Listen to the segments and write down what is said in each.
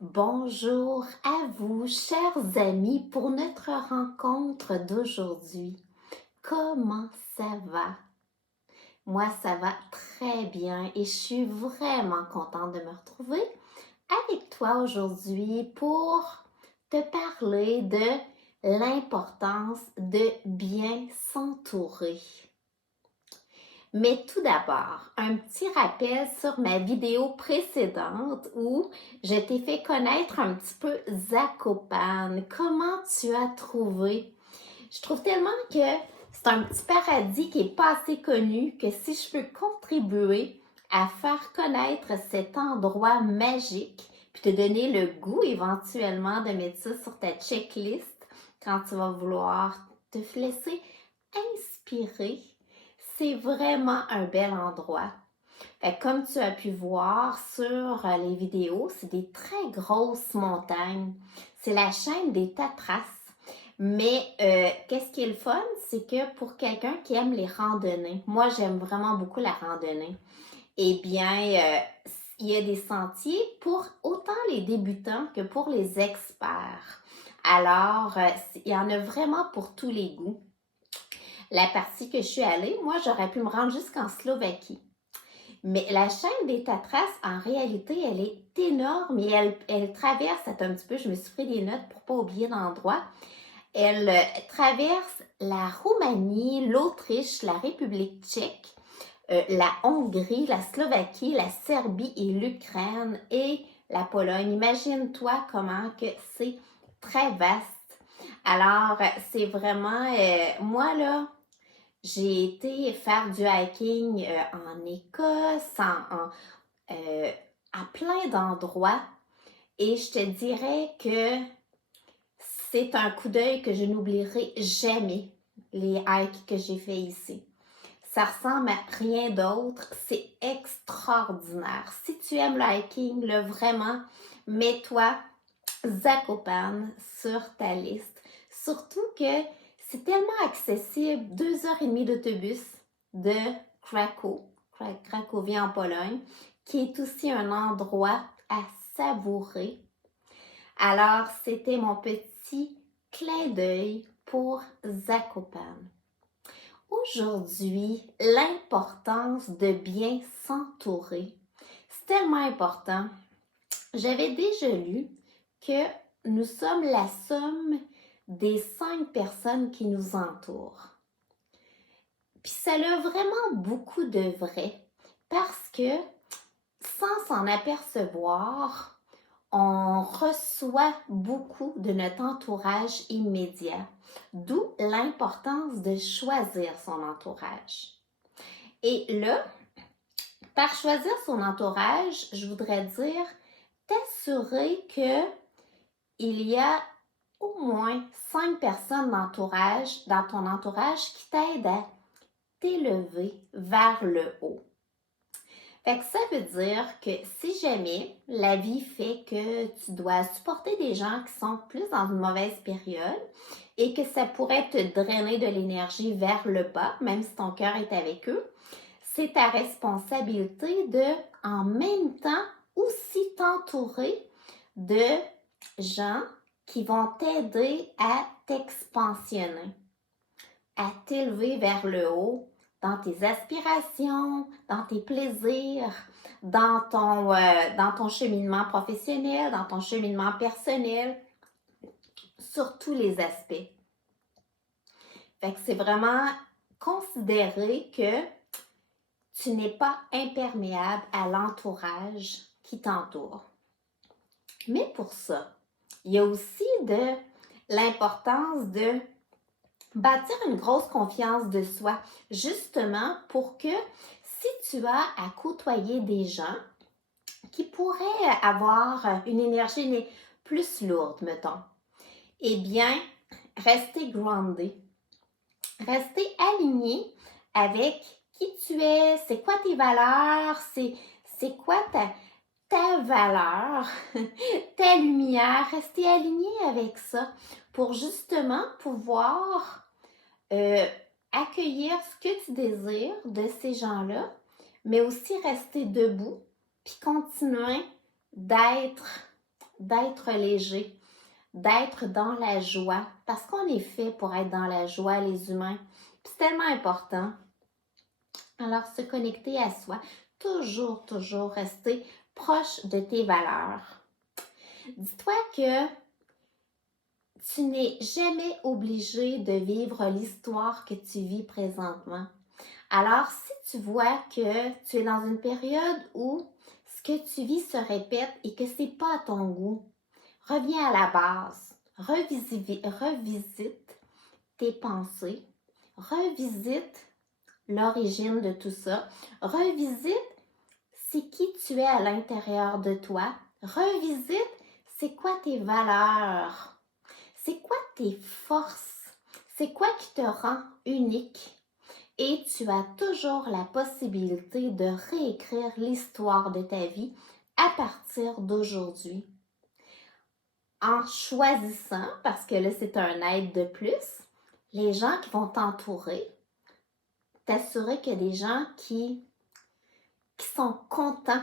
Bonjour à vous, chers amis, pour notre rencontre d'aujourd'hui. Comment ça va? Moi, ça va très bien et je suis vraiment contente de me retrouver avec toi aujourd'hui pour te parler de l'importance de bien s'entourer. Mais tout d'abord, un petit rappel sur ma vidéo précédente où je t'ai fait connaître un petit peu Zakopane. Comment tu as trouvé? Je trouve tellement que c'est un petit paradis qui n'est pas assez connu que si je peux contribuer à faire connaître cet endroit magique, puis te donner le goût éventuellement de mettre ça sur ta checklist quand tu vas vouloir te laisser inspirer, c'est vraiment un bel endroit. Fait que comme tu as pu voir sur les vidéos, c'est des très grosses montagnes. C'est la chaîne des Tatras. Mais qu'est-ce qui est le fun, c'est que pour quelqu'un qui aime les randonnées, moi j'aime vraiment beaucoup la randonnée, eh bien, il y a des sentiers pour autant les débutants que pour les experts. Alors, il y en a vraiment pour tous les goûts. La partie que je suis allée, moi, j'aurais pu me rendre jusqu'en Slovaquie. Mais la chaîne des Tatras, en réalité, elle est énorme et elle traverse, attends un petit peu, je me suis pris des notes pour ne pas oublier l'endroit. Elle traverse la Roumanie, l'Autriche, la République tchèque, la Hongrie, la Slovaquie, la Serbie et l'Ukraine et la Pologne. Imagine-toi comment que c'est très vaste. Alors, c'est vraiment, moi là, j'ai été faire du hiking en Écosse, à plein d'endroits et je te dirais que c'est un coup d'œil que je n'oublierai jamais, les hikes que j'ai fait ici. Ça ressemble à rien d'autre, c'est extraordinaire. Si tu aimes le hiking, là, vraiment, mets-toi Zakopane sur ta liste. Surtout que c'est tellement accessible, 2 heures et demie d'autobus de Cracovie en Pologne, qui est aussi un endroit à savourer. Alors, c'était mon petit clin d'œil pour Zakopane. Aujourd'hui, l'importance de bien s'entourer. C'est tellement important. J'avais déjà lu que nous sommes la somme des 5 personnes qui nous entourent. Puis ça a vraiment beaucoup de vrai parce que sans s'en apercevoir, on reçoit beaucoup de notre entourage immédiat, d'où l'importance de choisir son entourage. Et là, par choisir son entourage, je voudrais dire t'assurer que il y a au moins 5 personnes dans ton entourage qui t'aident à t'élever vers le haut. Fait que ça veut dire que si jamais la vie fait que tu dois supporter des gens qui sont plus dans une mauvaise période et que ça pourrait te drainer de l'énergie vers le bas, même si ton cœur est avec eux, c'est ta responsabilité de, en même temps, aussi t'entourer de gens qui vont t'aider à t'expansionner, à t'élever vers le haut dans tes aspirations, dans tes plaisirs, dans ton cheminement professionnel, dans ton cheminement personnel, sur tous les aspects. Fait que c'est vraiment considérer que tu n'es pas imperméable à l'entourage qui t'entoure. Mais pour ça, il y a aussi de l'importance de bâtir une grosse confiance de soi, justement pour que si tu as à côtoyer des gens qui pourraient avoir une énergie plus lourde, mettons, eh bien, rester grounded, rester aligné avec qui tu es, c'est quoi tes valeurs, c'est quoi ta valeur, ta lumière, rester aligné avec ça pour justement pouvoir accueillir ce que tu désires de ces gens-là, mais aussi rester debout puis continuer d'être d'être léger, d'être dans la joie, parce qu'on est fait pour être dans la joie, les humains. Puis c'est tellement important. Alors, se connecter à soi, toujours rester proche de tes valeurs. Dis-toi que tu n'es jamais obligé de vivre l'histoire que tu vis présentement. Alors, si tu vois que tu es dans une période où ce que tu vis se répète et que c'est pas à ton goût, reviens à la base, revisite tes pensées, revisite l'origine de tout ça, revisite c'est qui tu es à l'intérieur de toi, revisite c'est quoi tes valeurs, c'est quoi tes forces, c'est quoi qui te rend unique. Et tu as toujours la possibilité de réécrire l'histoire de ta vie à partir d'aujourd'hui. En choisissant, parce que là c'est un aide de plus, les gens qui vont t'entourer, t'assurer qu'il y a des gens qui sont contents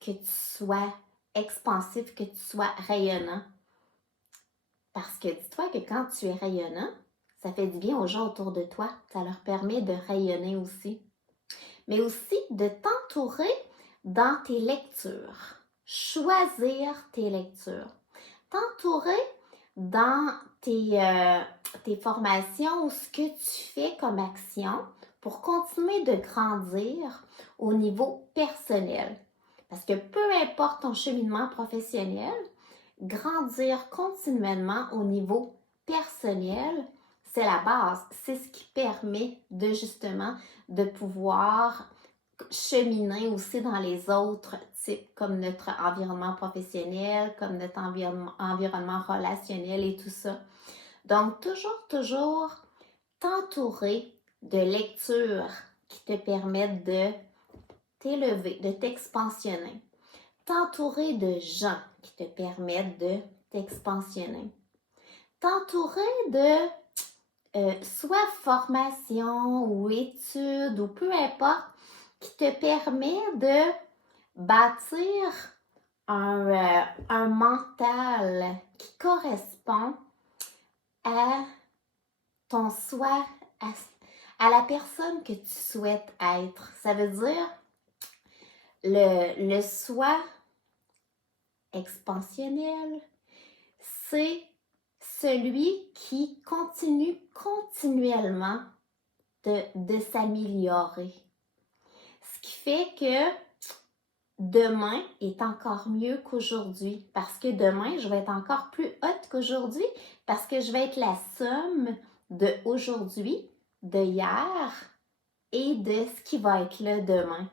que tu sois expansif, que tu sois rayonnant. Parce que dis-toi que quand tu es rayonnant, ça fait du bien aux gens autour de toi. Ça leur permet de rayonner aussi. Mais aussi de t'entourer dans tes lectures. Choisir tes lectures. T'entourer dans tes formations ou ce que tu fais comme action pour continuer de grandir au niveau personnel. Parce que peu importe ton cheminement professionnel, grandir continuellement au niveau personnel, c'est la base. C'est ce qui permet de justement de pouvoir cheminer aussi dans les autres types, comme notre environnement professionnel, comme notre environnement relationnel et tout ça. Donc, toujours t'entourer de lectures qui te permettent de t'élever, de t'expansionner. T'entourer de gens qui te permettent de t'expansionner. T'entourer de soit formation ou études ou peu importe, qui te permet de bâtir un mental qui correspond à ton soi, à la personne que tu souhaites être. Ça veut dire le soi expansionnel, c'est celui qui continue continuellement de s'améliorer. Ce qui fait que demain est encore mieux qu'aujourd'hui. Parce que demain, je vais être encore plus haute qu'aujourd'hui. Parce que je vais être la somme de aujourd'hui, de hier et de ce qui va être là demain.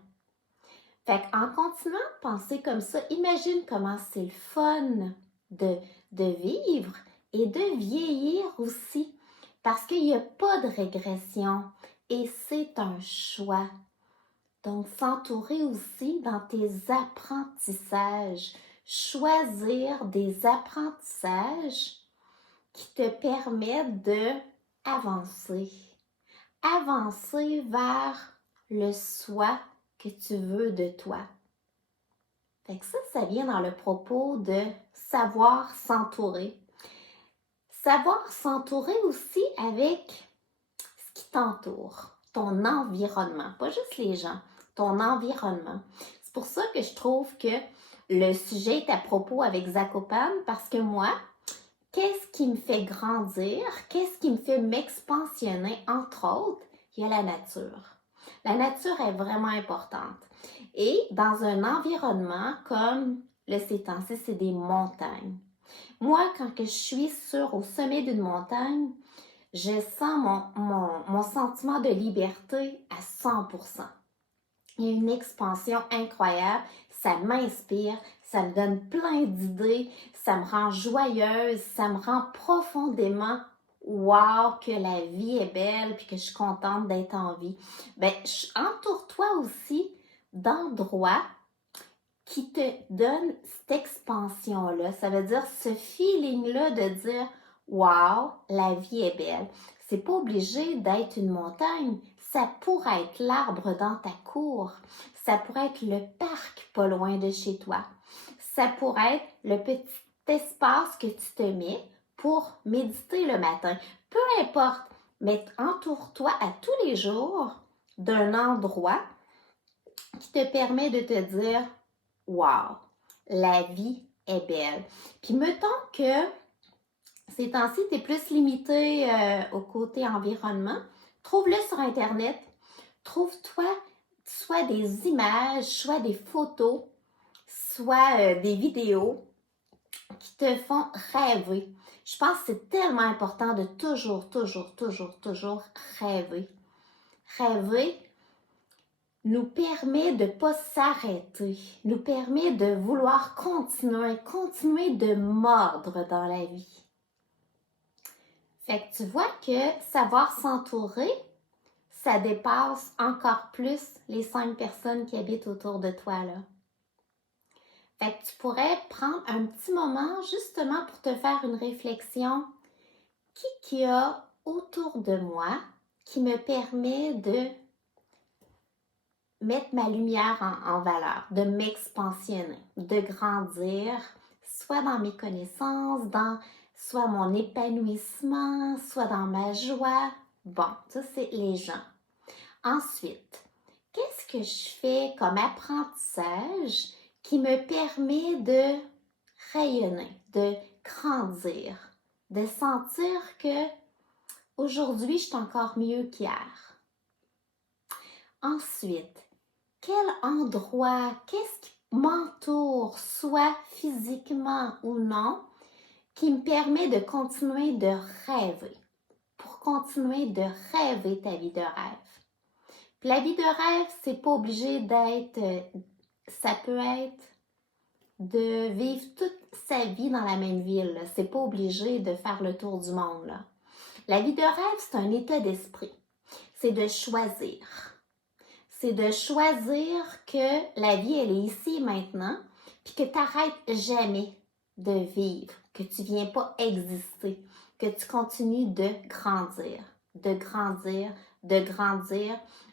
Fait qu'en continuant de penser comme ça, imagine comment c'est le fun de vivre et de vieillir aussi. Parce qu'il n'y a pas de régression et c'est un choix. Donc, s'entourer aussi dans tes apprentissages. Choisir des apprentissages qui te permettent d'avancer. Avancer vers le soi que tu veux de toi. Fait que ça vient dans le propos de savoir s'entourer. Savoir s'entourer aussi avec ce qui t'entoure, ton environnement, pas juste les gens, ton environnement. C'est pour ça que je trouve que le sujet est à propos avec Zakopane, parce que moi, qu'est-ce qui me fait grandir? Qu'est-ce qui me fait m'expansionner? Entre autres, il y a la nature. La nature est vraiment importante. Et dans un environnement comme le Sétancé, c'est des montagnes. Moi, quand je suis au sommet d'une montagne, je sens mon sentiment de liberté à 100%. Il y a une expansion incroyable, ça m'inspire, ça me donne plein d'idées, ça me rend joyeuse, ça me rend profondément wow, que la vie est belle puis que je suis contente d'être en vie. Ben, entoure-toi aussi d'endroits qui te donnent cette expansion-là. Ça veut dire ce feeling-là de dire wow, la vie est belle. C'est pas obligé d'être une montagne. Ça pourrait être l'arbre dans ta cour. Ça pourrait être le parc pas loin de chez toi. ça pourrait être le petit espace que tu te mets pour méditer le matin. Peu importe, mais entoure-toi à tous les jours d'un endroit qui te permet de te dire « Wow, la vie est belle ». Puis mettons que ces temps-ci, tu es plus limité au côté environnement, trouve-le sur Internet. Trouve-toi soit des images, soit des photos, soit des vidéos qui te font rêver. Je pense que c'est tellement important de toujours rêver. Rêver nous permet de ne pas s'arrêter, nous permet de vouloir continuer de mordre dans la vie. Fait que tu vois que savoir s'entourer, ça dépasse encore plus les 5 personnes qui habitent autour de toi, là. Fait que tu pourrais prendre un petit moment justement pour te faire une réflexion. Qui a autour de moi qui me permet de mettre ma lumière en valeur, de m'expansionner, de grandir, soit dans mes connaissances, dans soit mon épanouissement, soit dans ma joie. Bon, ça c'est les gens. Ensuite, qu'est-ce que je fais comme apprentissage qui me permet de rayonner, de grandir, de sentir que aujourd'hui, je suis encore mieux qu'hier. Ensuite, quel endroit, qu'est-ce qui m'entoure, soit physiquement ou non, qui me permet de continuer de rêver, pour continuer de rêver ta vie de rêve. Puis la vie de rêve, c'est pas obligé d'être, ça peut être de vivre toute sa vie dans la même ville. Là. C'est pas obligé de faire le tour du monde. Là. La vie de rêve, c'est un état d'esprit. C'est de choisir. C'est de choisir que la vie, elle est ici et maintenant, puis que tu n'arrêtes jamais de vivre, que tu ne viens pas exister, que tu continues de grandir,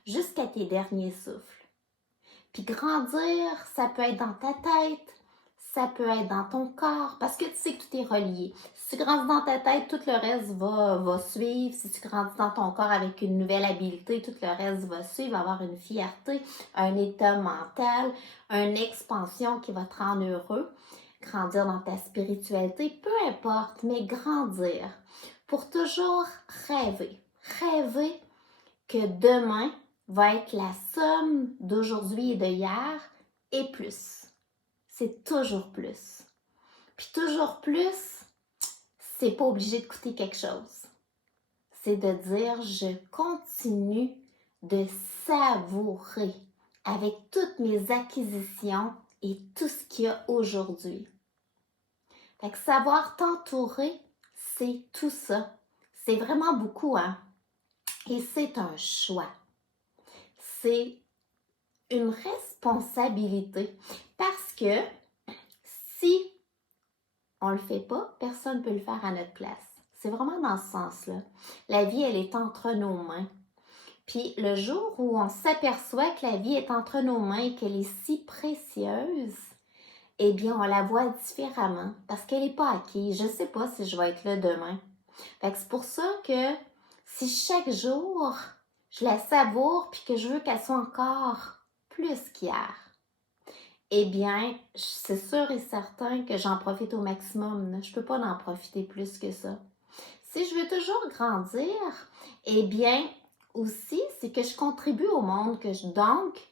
jusqu'à tes derniers souffles. Puis grandir, ça peut être dans ta tête, ça peut être dans ton corps, parce que tu sais que tout est relié. Si tu grandis dans ta tête, tout le reste va suivre. Si tu grandis dans ton corps avec une nouvelle habileté, tout le reste va suivre, va avoir une fierté, un état mental, une expansion qui va te rendre heureux. Grandir dans ta spiritualité, peu importe, mais grandir pour toujours rêver. Rêver que demain va être la somme d'aujourd'hui et de hier et plus. C'est toujours plus. Puis toujours plus, c'est pas obligé de coûter quelque chose. C'est de dire, je continue de savourer avec toutes mes acquisitions et tout ce qu'il y a aujourd'hui. Fait que savoir t'entourer, c'est tout ça. C'est vraiment beaucoup, hein? Et c'est un choix. C'est une responsabilité. Parce que si on le fait pas, personne ne peut le faire à notre place. C'est vraiment dans ce sens-là. La vie, elle est entre nos mains. Puis le jour où on s'aperçoit que la vie est entre nos mains et qu'elle est si précieuse, eh bien, on la voit différemment parce qu'elle n'est pas acquise. Je ne sais pas si je vais être là demain. Fait que c'est pour ça que si chaque jour, je la savoure puis que je veux qu'elle soit encore plus qu'hier, eh bien, c'est sûr et certain que j'en profite au maximum. Je ne peux pas en profiter plus que ça. Si je veux toujours grandir, eh bien, aussi, c'est que je contribue au monde. Donc,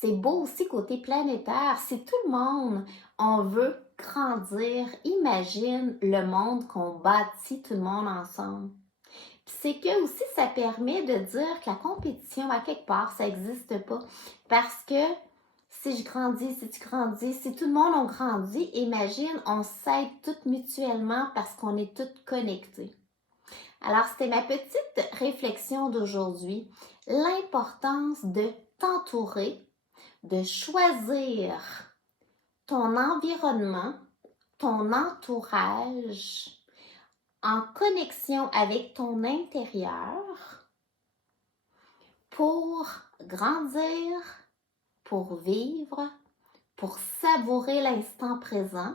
c'est beau aussi côté planétaire. Si tout le monde, on veut grandir, imagine le monde qu'on bâtit tout le monde ensemble. Puis c'est que aussi, ça permet de dire que la compétition, à quelque part, ça n'existe pas. Parce que si je grandis, si tu grandis, si tout le monde a grandi, imagine, on s'aide toutes mutuellement parce qu'on est toutes connectées. Alors, c'était ma petite réflexion d'aujourd'hui. L'importance de t'entourer, de choisir ton environnement, ton entourage en connexion avec ton intérieur pour grandir, pour vivre, pour savourer l'instant présent,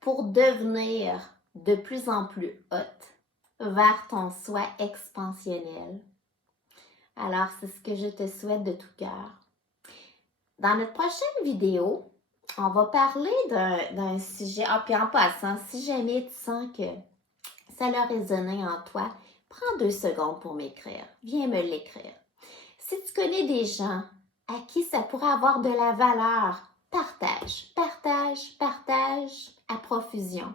pour devenir de plus en plus haute vers ton soi expansionnel. Alors, c'est ce que je te souhaite de tout cœur. Dans notre prochaine vidéo, on va parler d'un sujet. Ah, puis en passant, si jamais tu sens que ça a résonné en toi, prends 2 secondes pour m'écrire. Viens me l'écrire. Si tu connais des gens à qui ça pourrait avoir de la valeur, partage, partage, partage à profusion.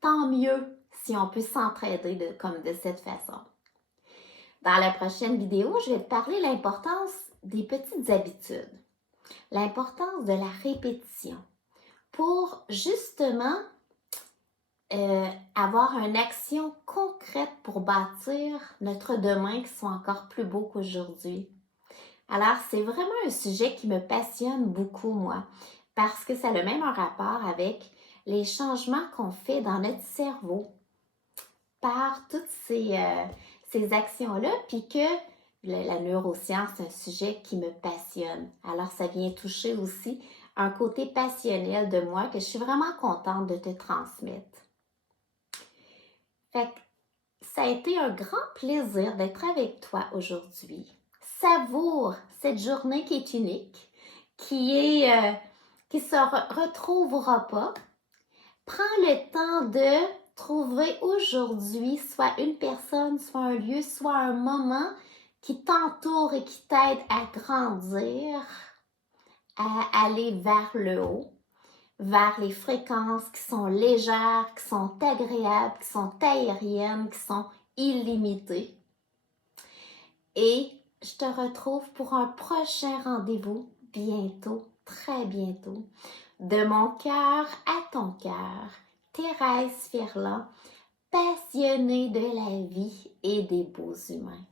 Tant mieux si on peut s'entraider comme de cette façon. Dans la prochaine vidéo, je vais te parler de l'importance des petites habitudes, l'importance de la répétition pour justement avoir une action concrète pour bâtir notre demain qui soit encore plus beau qu'aujourd'hui. Alors, c'est vraiment un sujet qui me passionne beaucoup, moi, parce que ça a même un rapport avec les changements qu'on fait dans notre cerveau par toutes ces actions-là, puis que la neuroscience, c'est un sujet qui me passionne. Alors, ça vient toucher aussi un côté passionnel de moi que je suis vraiment contente de te transmettre. Fait que ça a été un grand plaisir d'être avec toi aujourd'hui. Savoure cette journée qui est unique, qui se retrouvera pas. Prends le temps de trouver aujourd'hui soit une personne, soit un lieu, soit un moment qui t'entoure et qui t'aide à grandir, à aller vers le haut, vers les fréquences qui sont légères, qui sont agréables, qui sont aériennes, qui sont illimitées. Et je te retrouve pour un prochain rendez-vous bientôt, très bientôt. De mon cœur à ton cœur, Thérèse Ferland, passionnée de la vie et des beaux humains.